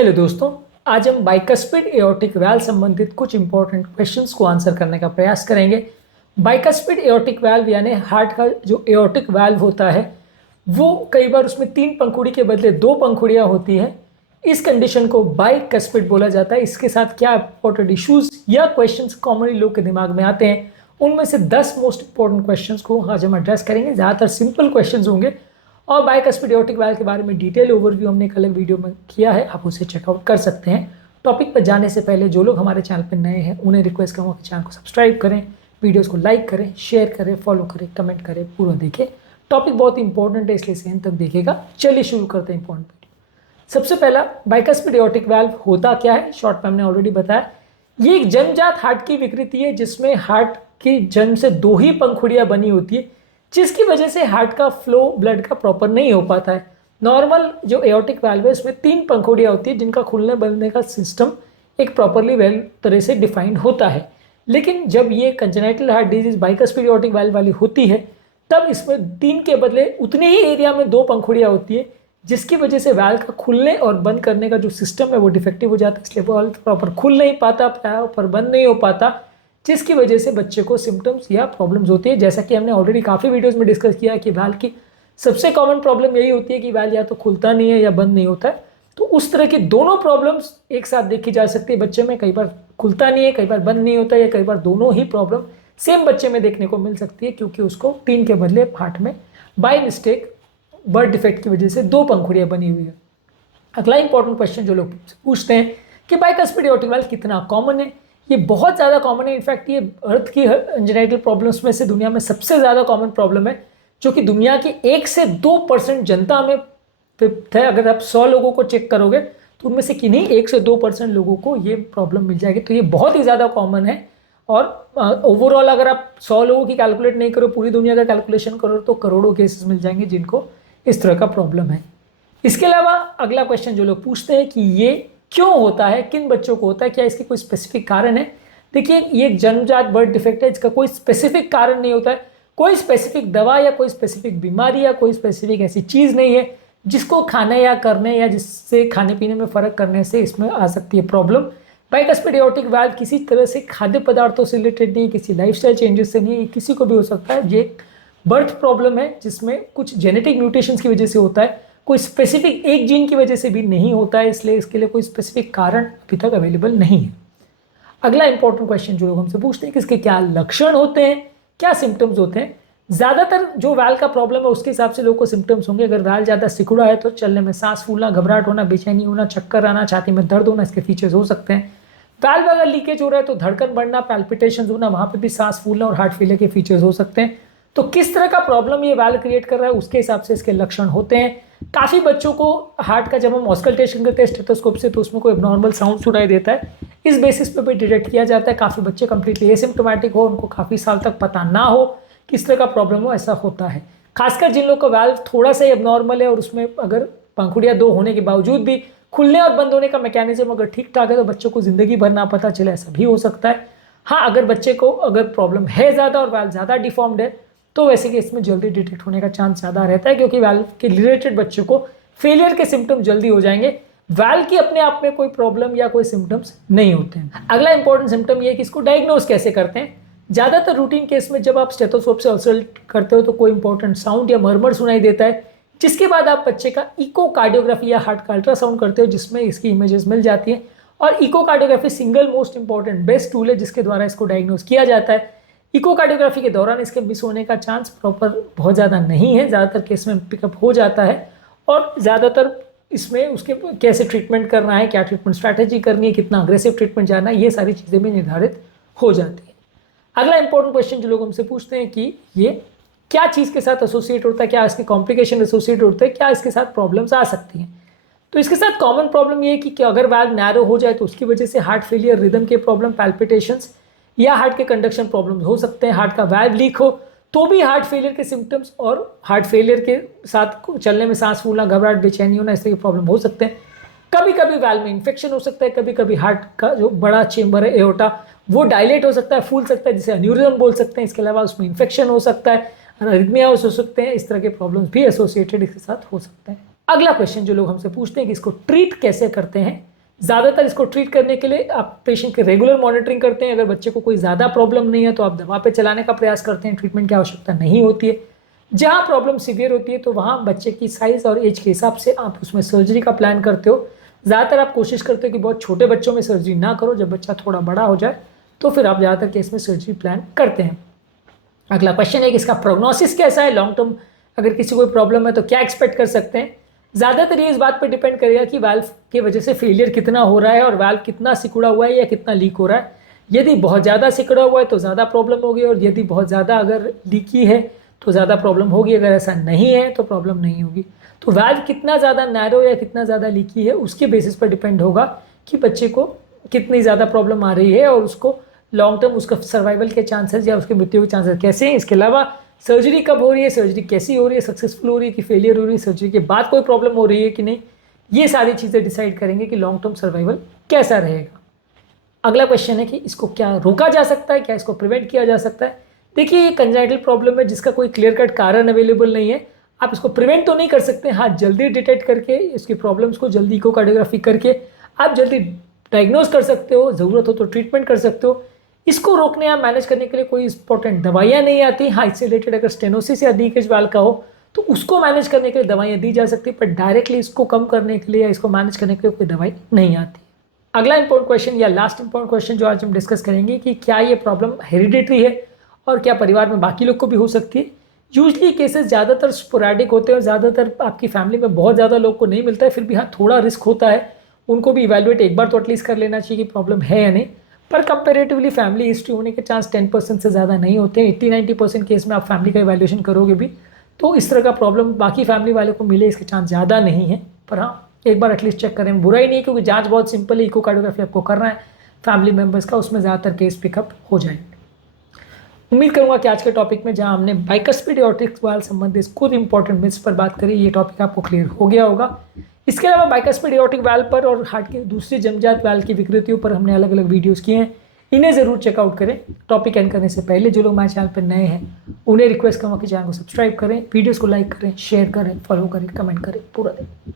Hello दोस्तों, आज हम बाइकस्पिड एओर्टिक वाल्व संबंधित कुछ इंपॉर्टेंट क्वेश्चंस को आंसर करने का प्रयास करेंगे। बाइकस्पिड एओर्टिक वाल्व यानी हार्ट का जो एओर्टिक वाल्व होता है वो कई बार उसमें 3 पंखुड़ी के बदले 2 पंखुड़ियाँ होती हैं। इस कंडीशन को बाइकस्पिड बोला जाता है। इसके साथ क्या इंपॉर्टेंट इश्यूज या क्वेश्चंस कॉमनली लोग के दिमाग में आते हैं, उनमें से 10 मोस्ट इंपॉर्टेंट क्वेश्चंस को आज हम एड्रेस करेंगे। ज़्यादातर सिंपल क्वेश्चंस होंगे और बाइकस्पिड एओर्टिक वाल्व के बारे में डिटेल ओवरव्यू हमने एक अलग वीडियो में किया है, आप उसे चेकआउट कर सकते हैं। टॉपिक पर जाने से पहले जो लोग हमारे चैनल पर नए हैं उन्हें रिक्वेस्ट करूँगा कि चैनल को सब्सक्राइब करें, वीडियोस को लाइक करें, शेयर करें, फॉलो करें, कमेंट करें, पूरा देखें। टॉपिक बहुत इंपॉर्टेंट है इसलिए से एंड तक देखिएगा। चलिए शुरू करते हैं इंपॉर्टेंट वीडियो। सबसे पहला, बाइकस्पिड एओर्टिक वाल्व होता क्या है, शॉर्ट में हमने ऑलरेडी बताया। ये एक जन्मजात हार्ट की विकृति है जिसमें हार्ट की जन्म से 2 ही पंखुड़ियाँ बनी होती है, जिसकी वजह से हार्ट का फ्लो ब्लड का प्रॉपर नहीं हो पाता है। नॉर्मल जो एओर्टिक वाल्व है उसमें 3 पंखुड़ियाँ होती है जिनका खुलने बंदने का सिस्टम एक प्रॉपरली वेल तरह से डिफाइंड होता है। लेकिन जब ये congenital heart disease bicuspid aortic valve वाली होती है तब इसमें 3 के बदले उतने ही एरिया में 2 पंखुड़ियाँ होती है, जिसकी वजह से वाल्व का खुलने और बंद करने का जो सिस्टम है वो डिफेक्टिव हो जाता है। इसलिए वाल्व प्रॉपर खुल नहीं पाता, प्रॉपर बंद नहीं हो पाता, जिसकी वजह से बच्चे को सिम्टम्स या प्रॉब्लम्स होती है। जैसा कि हमने ऑलरेडी काफ़ी वीडियोस में डिस्कस किया है कि वाल्व की सबसे कॉमन प्रॉब्लम यही होती है कि वाल्व या तो खुलता नहीं है या बंद नहीं होता है। तो उस तरह की दोनों प्रॉब्लम्स एक साथ देखी जा सकती है बच्चे में। कई बार खुलता नहीं है, कई बार बंद नहीं होता है, या कई बार दोनों ही प्रॉब्लम सेम बच्चे में देखने को मिल सकती है, क्योंकि उसको 3 के बदले हार्ट में बाय मिस्टेक बर्थ डिफेक्ट की वजह से 2 पंखुड़ियाँ बनी हुई है। अगला इंपॉर्टेंट क्वेश्चन जो लोग पूछते हैं कि बाइकस्पिड एओर्टिक वाल्व कितना कॉमन है। ये बहुत ज़्यादा कॉमन है। इनफैक्ट ये अर्थ की इंजीनियरिंग प्रॉब्लम्स में से दुनिया में सबसे ज़्यादा कॉमन प्रॉब्लम है, जो कि दुनिया की 1 से 2% जनता में है। अगर आप 100 लोगों को चेक करोगे तो उनमें से किन्हीं 1 से 2% लोगों को ये प्रॉब्लम मिल जाएगी। तो ये बहुत ही ज़्यादा कॉमन है। और ओवरऑल अगर आप 100 लोगों की कैलकुलेट नहीं करो, पूरी दुनिया का कैलकुलेशन करो तो करोड़ों केसेस मिल जाएंगे जिनको इस तरह का प्रॉब्लम है। इसके अलावा अगला क्वेश्चन जो लोग पूछते हैं कि ये क्यों होता है, किन बच्चों को होता है, क्या इसके कोई स्पेसिफिक कारण है। देखिए, ये जन्मजात बर्थ डिफेक्ट है, इसका कोई स्पेसिफिक कारण नहीं होता है। कोई स्पेसिफिक दवा या कोई स्पेसिफिक बीमारी या कोई स्पेसिफिक ऐसी चीज़ नहीं है जिसको खाने या करने या जिससे खाने पीने में फ़र्क करने से इसमें आ सकती है प्रॉब्लम। बाइकस्पिड एओर्टिक वाल्व किसी तरह से खाद्य पदार्थों से रिलेटेड नहीं है, किसी लाइफस्टाइल चेंजेस से नहीं है, किसी को भी हो सकता है। ये बर्थ प्रॉब्लम है जिसमें कुछ जेनेटिक म्यूटेशंस की वजह से होता है, कोई स्पेसिफिक एक जीन की वजह से भी नहीं होता है, इसलिए इसके लिए कोई स्पेसिफिक कारण अभी तक अवेलेबल नहीं है। अगला इंपॉर्टेंट क्वेश्चन जो लोग हमसे पूछते हैं कि इसके क्या लक्षण होते हैं, क्या सिम्टम्स होते हैं। ज़्यादातर जो वाल्व का प्रॉब्लम है उसके हिसाब से लोग को सिम्टम्स होंगे। अगर वाल्व ज़्यादा सिकुड़ा है तो चलने में सांस फूलना, घबराहट होना, बेचैनी होना, चक्कर आना, छाती में दर्द होना, इसके फीचर्स हो सकते हैं। वाल्व अगर लीकेज हो रहा है तो धड़कन बढ़ना, पैल्पिटेशन होना, वहाँ पर भी सांस फूलना और हार्ट फेलियर के फीचर्स हो सकते हैं। तो किस तरह का प्रॉब्लम ये वाल्व क्रिएट कर रहा है उसके हिसाब से इसके लक्षण होते हैं। काफ़ी बच्चों को हार्ट का जब हम ऑस्कल्टेशन करते हैं स्टेथोस्कोप से तो उसमें कोई एब्नॉर्मल साउंड सुनाई देता है, इस बेसिस पे भी डिटेक्ट किया जाता है। काफ़ी बच्चे कंप्लीटली एसिम्प्टोमेटिक हो, उनको काफ़ी साल तक पता ना हो किस तरह का प्रॉब्लम हो, ऐसा होता है। खासकर जिन लोग का वाल्व थोड़ा सा एब्नॉर्मल है और उसमें अगर पंखुड़ियाँ 2 होने के बावजूद भी खुलने और बंद होने का मैकेनिज्म अगर ठीक ठाक है तो बच्चों को ज़िंदगी भर ना पता चले, ऐसा भी हो सकता है। हाँ, अगर बच्चे को अगर प्रॉब्लम है ज़्यादा और वाल्व ज़्यादा डिफॉर्म्ड है तो वैसे केस में जल्दी डिटेक्ट होने का चांस ज़्यादा रहता है, क्योंकि वाल्व के रिलेटेड बच्चों को फेलियर के सिम्टम्स जल्दी हो जाएंगे। वाल्व की अपने आप में कोई प्रॉब्लम या कोई सिम्टम्स नहीं होते हैं। अगला इंपॉर्टेंट सिम्टम ये है कि इसको डायग्नोज कैसे करते हैं। ज़्यादातर रूटीन केस में जब आप स्टेथोस्कोप से कंसल्ट करते हो तो कोई इंपॉर्टेंट साउंड या मरमर सुनाई देता है, जिसके बाद आप बच्चे का इकोकार्डियोग्राफी या हार्ट का अल्ट्रासाउंड करते हो जिसमें इसकी इमेजेस मिल जाती हैं। और echocardiography single most important best tool है जिसके द्वारा इसको डायग्नोज किया जाता है। इकोकार्डियोग्राफी के दौरान इसके मिस होने का चांस प्रॉपर बहुत ज़्यादा नहीं है, ज़्यादातर केस में पिकअप हो जाता है। और ज़्यादातर इसमें उसके कैसे ट्रीटमेंट करना है, क्या ट्रीटमेंट स्ट्रैटेजी करनी है, कितना अग्रेसिव ट्रीटमेंट जाना है, ये सारी चीज़ें भी निर्धारित हो जाती हैं। अगला इंपॉर्टेंट क्वेश्चन जो लोग हमसे पूछते हैं कि ये क्या चीज़ के साथ एसोसिएट होता है, क्या इसके कॉम्प्लिकेशन एसोसिएट होते हैं, क्या इसके साथ प्रॉब्लम्स आ सकती हैं। तो इसके साथ कॉमन प्रॉब्लम ये है कि अगर वाल्व नैरो हो जाए तो उसकी वजह से हार्ट फेलियर, रिदम के प्रॉब्लम, पैल्पिटेशंस या हार्ट के कंडक्शन प्रॉब्लम्स हो सकते हैं। हार्ट का वाल्व लीक हो तो भी हार्ट फेलियर के सिम्टम्स और हार्ट फेलियर के साथ चलने में सांस फूलना, घबराहट, बेचैनी होना, इस तरह के प्रॉब्लम हो सकते हैं। कभी कभी वाल्व में इन्फेक्शन हो सकता है, कभी कभी हार्ट का जो बड़ा चेम्बर है एओर्टा वो डायलेट हो सकता है, फूल सकता है, जिसे एन्यूरिज्म बोल सकते हैं। इसके अलावा उसमें इन्फेक्शन हो सकता है, अरिथमियास हो सकते हैं, इस तरह के प्रॉब्लम्स भी एसोसिएटेड इसके साथ हो सकते हैं। अगला क्वेश्चन जो लोग हमसे पूछते हैं कि इसको ट्रीट कैसे करते हैं, ज़्यादातर इसको ट्रीट करने के लिए आप पेशेंट की रेगुलर मॉनिटरिंग करते हैं। अगर बच्चे को कोई ज़्यादा प्रॉब्लम नहीं है तो आप दवा पे चलाने का प्रयास करते हैं, ट्रीटमेंट की आवश्यकता नहीं होती है। जहाँ प्रॉब्लम सीवियर होती है तो वहाँ बच्चे की साइज़ और एज के हिसाब से आप उसमें सर्जरी का प्लान करते हो। ज़्यादातर आप कोशिश करते हो कि बहुत छोटे बच्चों में सर्जरी ना करो, जब बच्चा थोड़ा बड़ा हो जाए तो फिर आप ज़्यादातर केस में सर्जरी प्लान करते हैं। अगला क्वेश्चन है कि इसका प्रोग्नोसिस कैसा है, लॉन्ग टर्म अगर किसी को प्रॉब्लम है तो क्या एक्सपेक्ट कर सकते हैं। ज़्यादातर ये इस बात पर डिपेंड करेगा कि वाल्व की वजह से फेलियर कितना हो रहा है और वाल्व कितना सिकुड़ा हुआ है या कितना लीक हो रहा है। यदि बहुत ज़्यादा सिकुड़ा हुआ है तो ज़्यादा प्रॉब्लम होगी, और यदि बहुत ज़्यादा अगर लीकी है तो ज़्यादा प्रॉब्लम होगी। अगर ऐसा नहीं है तो प्रॉब्लम नहीं होगी। तो वाल्व कितना ज़्यादा नैरो या कितना ज़्यादा लीकी है उसके बेसिस पर डिपेंड होगा कि बच्चे को कितनी ज़्यादा प्रॉब्लम आ रही है और उसको लॉन्ग टर्म उसका सर्वाइवल के चांसेस या उसकी मृत्यु के चांसेस कैसे हैं। इसके अलावा सर्जरी कब हो रही है, सर्जरी कैसी हो रही है, सक्सेसफुल हो रही है कि फेलियर हो रही है, सर्जरी के बाद कोई प्रॉब्लम हो रही है कि नहीं, ये सारी चीज़ें डिसाइड करेंगे कि लॉन्ग टर्म सर्वाइवल कैसा रहेगा। अगला क्वेश्चन है कि इसको क्या रोका जा सकता है, क्या इसको प्रिवेंट किया जा सकता है। देखिए, ये कंजाइटल प्रॉब्लम है जिसका कोई क्लियर कट कारण अवेलेबल नहीं है। आप इसको प्रिवेंट तो नहीं कर सकते, हाँ जल्दी डिटेक्ट करके इसकी प्रॉब्लम्स को जल्दी इकोकार्डियोग्राफी करके आप जल्दी डायग्नोज कर सकते हो, ज़रूरत हो तो ट्रीटमेंट कर सकते हो। इसको रोकने या मैनेज करने के लिए कोई इंपॉर्टेंट दवाइयाँ नहीं आती। हाँ, इससे रिलेटेड अगर स्टेनोसिस या लीकेज वाल्व का हो तो उसको मैनेज करने के लिए दवाइयाँ दी जा सकती है, पर डायरेक्टली इसको कम करने के लिए या इसको मैनेज करने के लिए कोई दवाई नहीं आती। अगला इंपॉर्टेंट क्वेश्चन या लास्ट इंपॉर्टेंट क्वेश्चन जो आज हम डिस्कस करेंगे कि क्या ये प्रॉब्लम हेरिडिटरी है और क्या परिवार में बाकी लोग को भी हो सकती है। यूजली केसेस ज़्यादातर स्पोरेडिक होते हैं और ज़्यादातर आपकी फैमिली में बहुत ज़्यादा लोग को नहीं मिलता है, फिर भी हाँ थोड़ा रिस्क होता है। उनको भी इवैल्यूएट एक बार तो एटलीस्ट कर लेना चाहिए कि प्रॉब्लम है या नहीं। पर कंपेरेटिवली फैमिली हिस्ट्री होने के चांस 10% से ज़्यादा नहीं होते हैं। 80-90% केस में आप फैमिली का इवैल्यूएशन करोगे भी तो इस तरह का प्रॉब्लम बाकी फैमिली वाले को मिले इसके चांस ज़्यादा नहीं है। पर हाँ, एक बार एटलीस्ट चेक करें, बुरा ही नहीं है, क्योंकि जांच बहुत सिंपल है। इकोकार्डियोग्राफी आपको करना है फैमिली मेम्बर्स का, उसमें ज़्यादातर केस पिकअप हो जाएंगे। उम्मीद करूंगा कि आज के टॉपिक में जहां हमने बाइकस्पिड एओर्टिक वाल्व संबंधित कुछ इंपॉर्टेंट मिथ्स पर बात करी, ये टॉपिक आपको क्लियर हो गया होगा। इसके अलावा बाइकस्पिड एओर्टिक वाल्व पर और हार्ट के दूसरी जन्मजात वाल्व की विकृतियों पर हमने अलग अलग वीडियोज़ किए हैं, इन्हें ज़रूर चेकआउट करें। टॉपिक एंड करने से पहले जो लोग हमारे चैनल पर नए हैं उन्हें रिक्वेस्ट करूँगा कि चैनल को सब्सक्राइब करें, वीडियोज़ को लाइक करें, शेयर करें, फॉलो करें, कमेंट करें पूरा दिन।